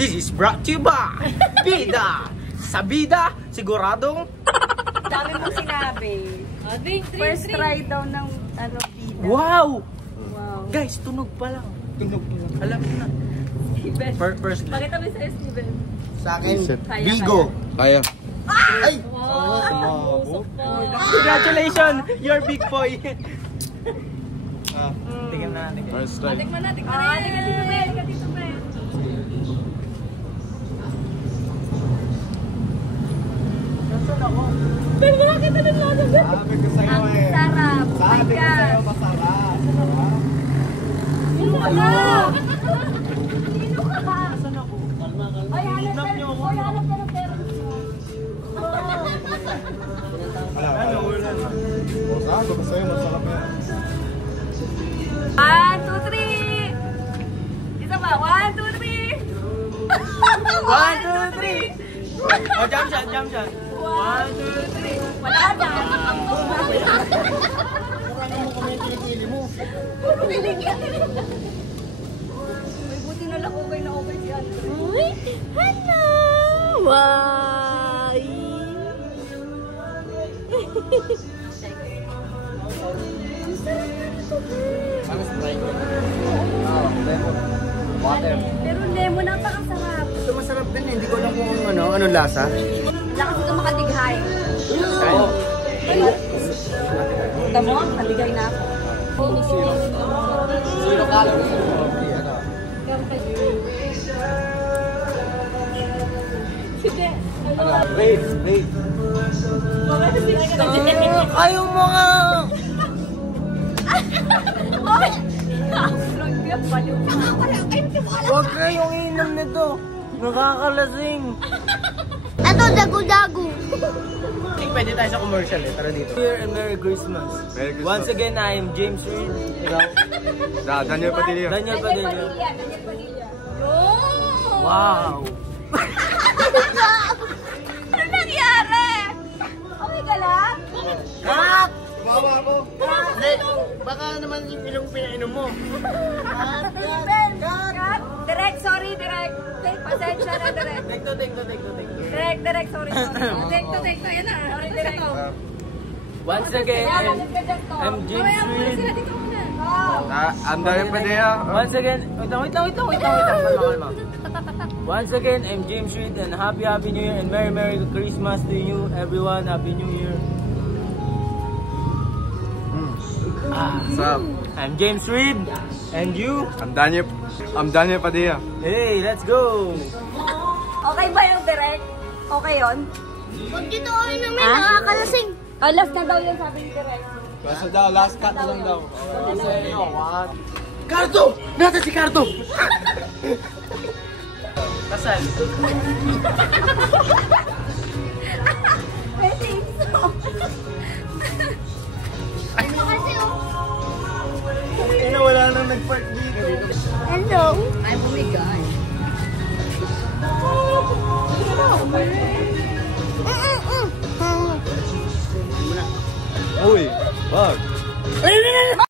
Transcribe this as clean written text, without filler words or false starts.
This is brought to you by Bida. Sa Bida, siguradong dami mong sinabi. First try daw ng Bida. wow! Wow. Guys, tunog pa lang. Tunog pa lang. Alam mo na. Steven. First leg. Pakita mo sa'yo, Steven. Sa akin, Kaya, Bigo. Kaya. Ay! Wow. Congratulations! You're big boy. Tingnan na natin. First try. Tikman na. Tingnan dito, Ben. Dito, Ben. Nasaan ako? Ben, makakita na lang. Sabi ko sa'yo Ang sarap. Sabi ko sa'yo masarap. Sino ka ba? Sino ka ba? Nasaan ako? Ay, Kidnap niyo ako. hanap ka ng parents mo. Ano? Wala na. Sabi ko sa'yo masarap yan. 1, 2, 3. Isa ba? 1, 2, 3. 1, 2, 3. Oh, jump shot, jump shot. 1, 2, 3. Wala na. Parang mo kami yung kilikili mo. May buti na lang okay na okay si Andre. Uy! Hello! Why? Ano Sprite? Lemon. Water. Pero lemon, napakasarap. Ito masarap din eh. Hindi ko alam kung ano lasa. Lakas ito makadighay. Oo. Kita mo, kadigay na ako. Zero calories. Ano? Sige. Wait. Ayaw mo nga! Huwag kayong inom nito. Nakakalasing. Ano, dagu-dagu? Pwede tayo sa commercial eh. Tara dito. Here and Merry Christmas. Merry Christmas. Once again, I am James Reed. Ikaw? Daniel Padilla. Daniel Padilla. Daniel Padilla. Wow! Ano nangyari? Okay ka lang? Cut! Bawa ako. Baka naman yung pinainom mo. Steven! Cut! Direct, sorry, direct. Take, pasensya na, direct. Take to. Direct, sorry. Take to, yan na. Sorry, direct. Once again, I'm James Reed. Ang Daniel Padilla. Once again, wait lang. Kalma. Once again, I'm James Reed and Happy New Year and Merry Christmas to you everyone. Happy New Year. Sarap. I'm James Reed and you? I'm Daniel Padilla. Hey, let's go! Okay ba yung direct? Okay yun? Huwag dito kami namin, nakakalasing. Oh, last na daw yun sabi ni direct. Basta daw, last cut na lang daw. Cardo! Nasa si Cardo! Kasal. I think so. Ano kasi Wala nang nag-park dito. Hello? Ay, bumigay. Uy, wag.